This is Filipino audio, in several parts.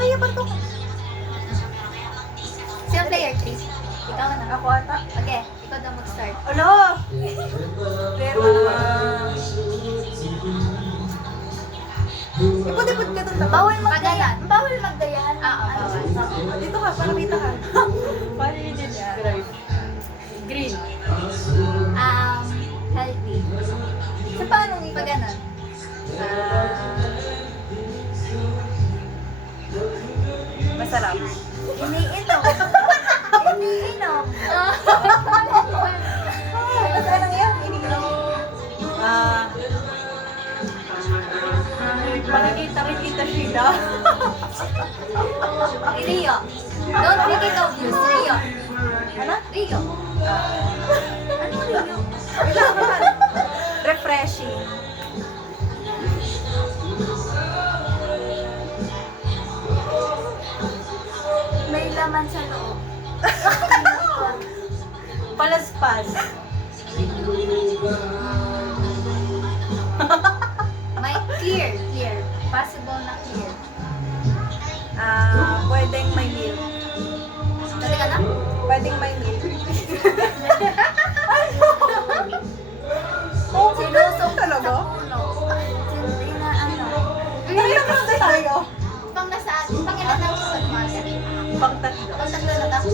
Kaya ba ito? Sino player, Chris? Ikaw na. Ako ata. Okay, ikaw na mag-start. Ano? Pero, ipod-ipod ka doon dapat. Bawal magdayan. Bawal magdayan. Bawal. Dito ka, para kita ka. Paano yun din yan? Green. Healthy. Sa paano nga? Pag ganun. Masarap. Iniinom. Iniinom. Basta lang yan, iniinom. Makikita sila. Rio. Don't make it obvious. Rio. Ano? Rio. Ano Rio? Kailangan. Refreshing. May laman sa loob. Palaspas. May clear. Clear. Possible na clear. Pwedeng may milk. Dali ka na? Pwedeng may milk. Sinusok talaga? sa puno. Hindi na ano. Ilan na tayo? Pang nasa atin. Pang ilan na ako sa mother. Pang-tatlo. Pang tatlo na tapos.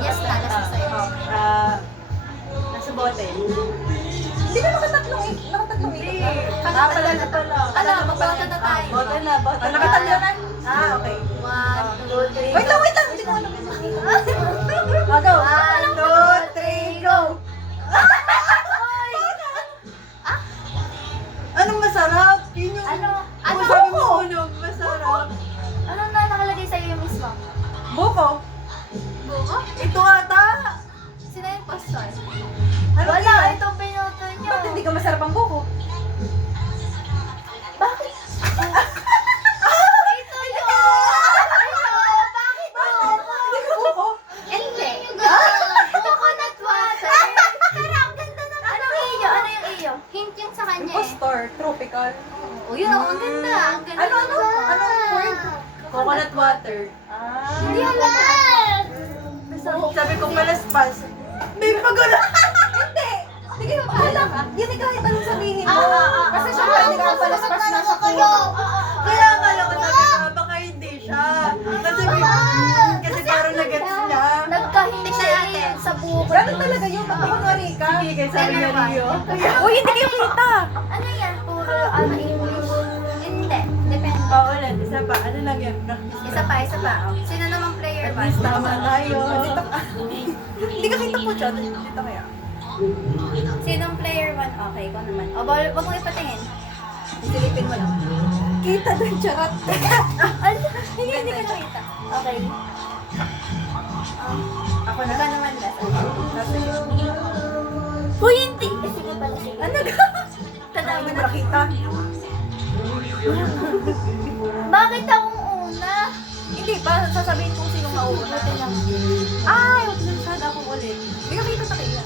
Yes na. Nasa sa'yo. Nasa bote. Hindi ka nakatatlong ikot na. Pala na pala. Ano, magboto na tayo. Bote na. Nakatatlo na? Okay. 1, 2, 3. Wait lang. Hindi ko alam. Go. 1, 2, 3, go. Anong masarap? Yun yung... Ano? Ano sabi mo? Masarap. Ano na nakalagay sa'yo yung mismo? Buko. Buko? Ito ata. Sino yung pastor? Ano Wala, yan? itong pinoto nyo. Ba't hindi ka masarap ang buko? Bakit? Ito yun! Bakit buko? Hindi ka buko? Hindi. Coconut water. Pero ang ganda naman. Anong iyo? Ano yung iyo? Hint yung sa kanya eh. Impostor. Tropical. Oh, yun ang ganda. Ang ganda. Ano? Anong word? Coconut water. Hindi alam. Sabi ko palaspas. May pagula. Hindi. Hindi ko alam. Yun eh kahit anong sabihin mo. Kasi siya hindi ka palaspas na sa puno. Kaya akala ko sabi ko, baka hindi siya. Kasi parang nagets niya. Nagkahint siya sa buko. Ganun talaga yun. Pag kunwari ka. Sige, kaya sabi niya Rio. Uy, hindi kayo kita. Ano yan? Puro English? Hindi. Depende. Oo, ulit. Isa pa. Ano lang yan? Isa pa. Sino namang player At ba? least tama tayo. Dito ka. Hindi ka kita po dyan. Dito kaya. Sinong player 1? Okay, ikaw naman. O, wag mo ipatingin. Silipin mo lang. Kita doon, charot. Hindi ka nakita. Okay. Ako na. Ikaw naman last. Kasi Uy, hindi! Sige pala, sige. ano ka? Tanaw Hindi mo mo na. nakita. Bakit akong una? Hindi pa. Sasabihin kung sino mauna. Buti lang. Ay, huwag na sana akong ulit. Hindi ka kita sa kaya.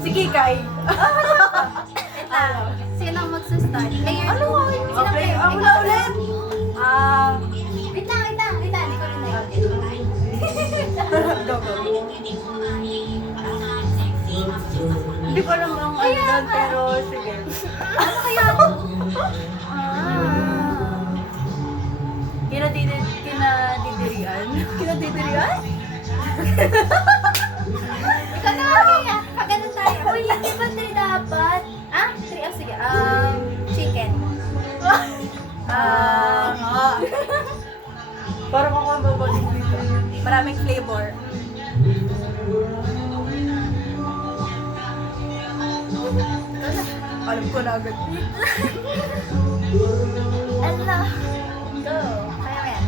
Si Kikay. Wait lang. Sinong magsastart? Player Ano 2. nga yun? Okay, ako na ulit. Wait lang. Hindi ko rin na Go, go. Hindi ko alam ang ano doon, pero sige. Ano kaya ako? Kinadidirian? Kinadidirian? Ikaw na kaya. Pag ganun tayo. Uy, hindi ba 3 dapat? 3. Oh, sige. Chicken. Parang ako ang babalik dito. Maraming flavor. Alam ko na agad. Allah. Go. Kaya mo yan.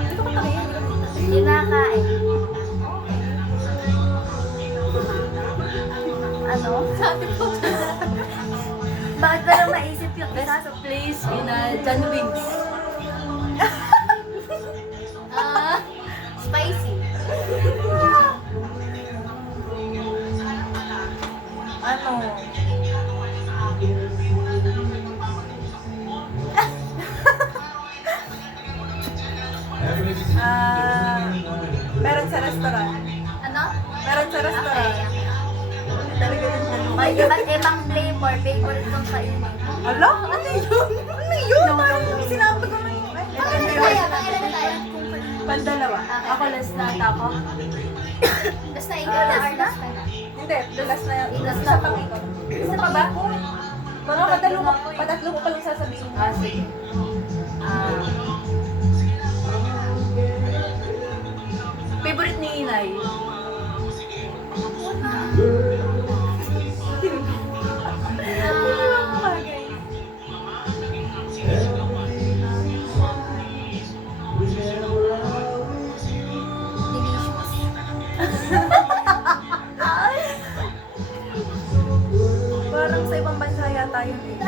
Dito ko tayo. Hindi nakakain. Ano? Sabi ko. Bakit ba lang maisip yung isa? Best place in John Wings. Spicy. Ano? Meron sa restaurant. Ano? Meron sa restaurant. Talaga yung ano. May iba't ibang flavor. Favorite kong kainin. Ala? Ano yun? Ano yun? Parang sinabi ko na yun. Ano tayo? Pangilan na tayo? Pandalawa. Ako last na ako. Last na ikaw na or last na? Hindi, last na yun. Last Isa na. pang ikaw. Isa pa ba? Mga patatlo ko palang sasabihin. Sige. Favorite ni Inay? Parang sa ibang bansa yata yun eh.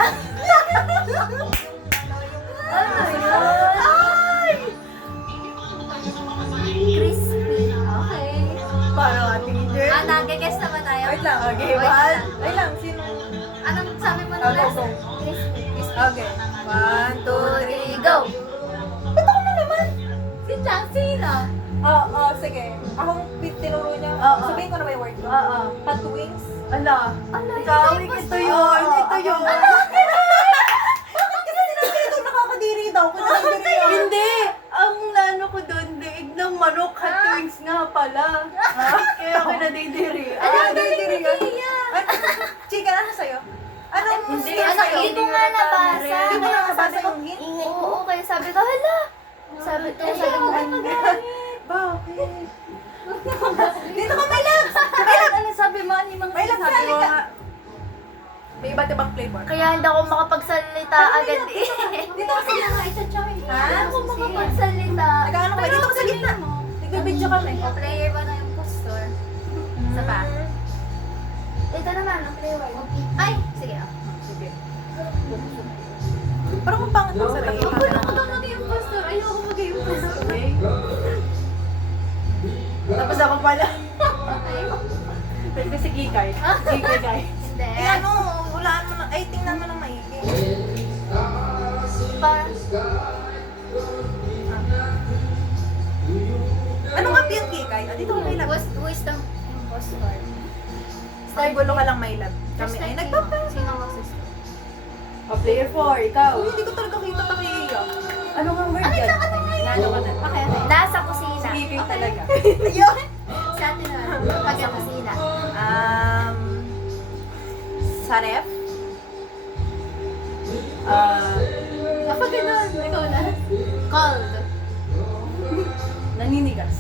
Crispy. Okay. Parang ating teacher. Nag-guess na ba tayo? Wait lang, okay. Wait lang. Wait lang, sino? Anong sabi mo na Okay, last? go. Crispy. Okay. 1, 2, 3, go! Ito ko na naman! Si Chansina. Oo, sige. Akong tinuro niya. Oo. Sabihin ko na ba yung word ko? Oo. Hot wings? Ala. Ikaw, ito yun. Ito yun. Bakit kasi sinabi ito nakakadiri daw? Kung nakadiri yun. Hindi! Ang nano ko doon, daig ng manok, hot wings nga pala. Kaya ako nadidiri. Nadidiri yun. Chicken, ano sa'yo? Anong Hindi, skill ano, sa'yo? Hindi ko nga nabasa. Hindi mo Kaya nakabasa sabi ko, yung hint? Oo, kaya sabi ko, hala. Sabi ko, Bakit? Dito ka, may labs! May labs! Ano sabi mo? Ano yung mga May labs, sinasabi mo? halika. May iba't ibang flavor. Kaya hindi ako makapagsalita agad eh. Dito ka sa gitna. Ha? Hindi ako makapagsalita. Nag-ano ka ba? Dito ka sa gitna. Nagbibidyo kami. O, player ba na yung impostor? Isa pa. Ito naman, ang player. Ay, sige. Sige. Parang ang pangit mo sa tingin. Ako lang ako maging impostor. Ayoko maging impostor. Tapos ako pala. Okay. Pwede kasi Kikay. Kikay guys. Hindi. Eh ano, hulaan mo na. Ay, tingnan mo ng maigi. Parang, Ano nga ba yung kikay? Ah, dito ka may lab. wisdom impostor. Ay, gulo ka lang may lab. Kami ay nagpapala. Sino magsistart? Player 4, ikaw. Uy, hindi ko talaga kita pakiiyak. Ano nga word yan? Nano ka na? Okay. Nasa kusina. Kikay talaga. Yun! Sa atin na. Pag sa kusina. Sa ref? Kapag ganun, ikaw na. Cold. Naninigas.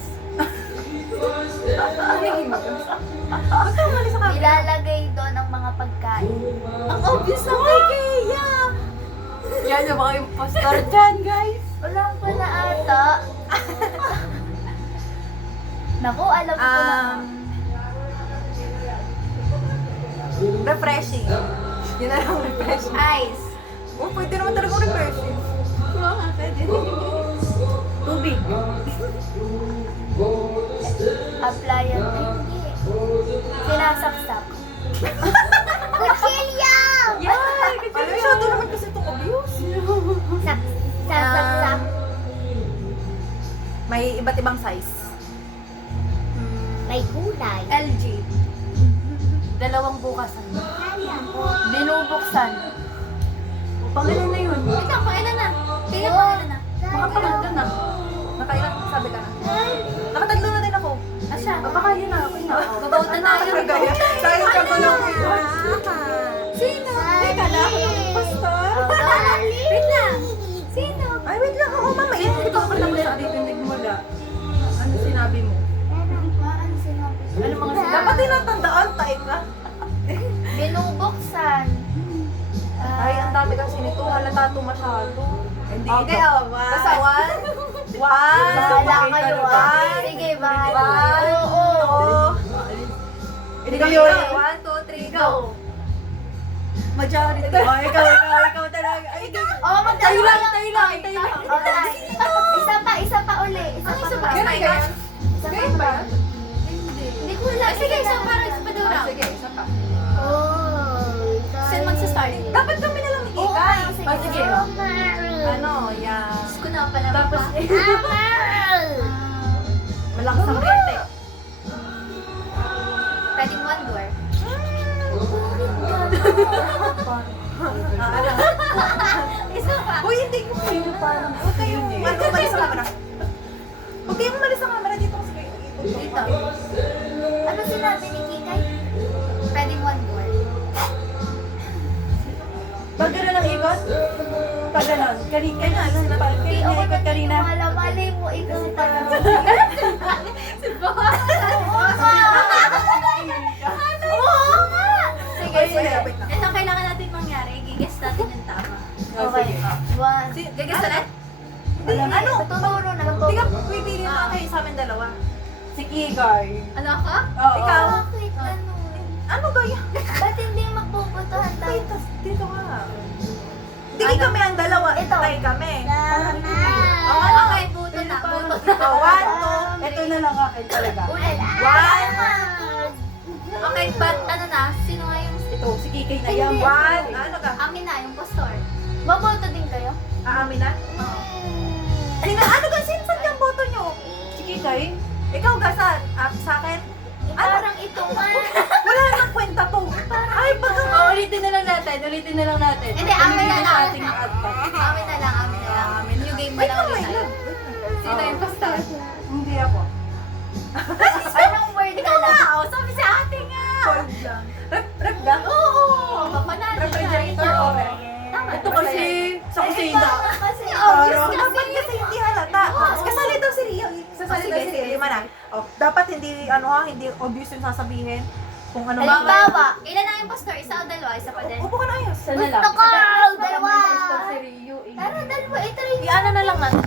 Ba't ka umalis sa kami? Ilalagay doon ang mga pagkain. Ang obvious na kay Kaya! Yan yung mga impostor dyan, guys. Wala pa na ata. Naku, alam ko na. Refreshing. Yun na lang refreshing. Ice. Oh, pwede naman talaga refreshing. Tubig. Applyan. Ay, hindi. Sinasaksak. Kutsilyo! Yay! Alam mo, siya naman kasi itong obvious. Sasaksak. May iba't ibang size. May gulay. LG. Dalawang bukasan. Binubuksan. Pangilan na yun. Wait lang, pangilan na. Tingnan pangilan na. Makapalag ka na. Nakailang sabi ka na. Nakatatlo na din ako. Asya? Baka yun na. Okay na. Babautan na tayo. Sayang ka pa lang. Sino? Teka na, ako ng impostor. Wait lang. Sino? Ay, wait lang. Oo, mama. Ito Ito ko lang sa titindig mo la. Ano sinabi mo? Ano sinabi? Ano mga sinabi? Dapat tinatandaan, tayo ka. Binubuksan. Ay, ang dami kasi nito. Halata ito masyado. Hindi. Okay, Basta one. One. Bahala kayo ah. One. Sige, bahala. One. Oo. Hindi Ikaw kayo. yun. 1, 2, 3, go. Majority. Oh, ikaw talaga. Ay, Oh, tayo lang. Alright. Isa pa uli. Isa pa. Ganun, ganun. Isa Ganun ba? Hindi ko lang. Sige, isa pa daw raw. Sige, isa pa. Oh. Ano, yan. Diyos ko na pala. Tapos, Malakas ang rete. Pwedeng one door. Isa pa. Uy, hindi ko kayo parang. Huwag kayong umalis sa camera. Huwag kayong umalis sa camera dito kasi kayo. Dito. Ano sinabi ni Kikay? Pwedeng one door. Pag gano'n ang ikot? Pag gano'n. Kanina, ikot kanina. Malay mo, ikaw parang. Si Boss. Oo nga. Sige, Ay, sige. wait lang. Ito kailangan natin mangyari. Gigas natin yung tama. Okay. One. Gigas ulit? Ano? Tuturo na. Hindi ka pipili na kayo sa amin dalawa. Si Kigay. Ano ako? Oo. Ikaw? Bakit? Ano? Ano ba yan? Ba't hindi magpuputuhan tayo? Dito ka. Hindi kami ang dalawa. Ito. Tayo kami. Oo, okay. Buto na. Buto na. Oh, 1, 2. Ito na lang akin talaga. Ulit. Okay, but ano na? Sino nga yung... Ito, si Kikay na Ay, yan. hindi. 1. Ano ka? Amin na, yung pastor. Baboto din kayo? Aamin na? Oo. Sino? Ano ka? Sino saan yung boto nyo? Si Kikay? Ikaw ka saan? Sa akin? Parang ito nga. Wala nang kwenta to. Ay, baga. Oh, ulitin na lang natin. Hindi, amin na lang. Sa ating advance. Amin na lang, amin na lang. New game ba Wait lang lang, ulit wait tayo? lang. Sino yung pastor? Hindi ako. Anong word Ikaw na nga. lang? Oh, sabi sa atin nga. Cold lang. Rep lang? Oo, mapanalo na. Refrigerator Ito. over. Tama. Ito kasi sa kusina. Kasi Obvious obvious dapat kasi. kasi hindi halata. Kasali daw si Rio. Sasali daw Sige, si Rio. sige. Lima na. Oh, dapat hindi, hindi obvious yung sasabihin. Kung ano Halimbawa, ilan na yung pastor? Isa o dalawa? Isa pa din? Upo ka na ayos. Isa na lang. Gusto ko! Isa pa- Dalawa! Isa pa- Si Rio. Tara, dalawa. Ito rin. Iano na lang natin.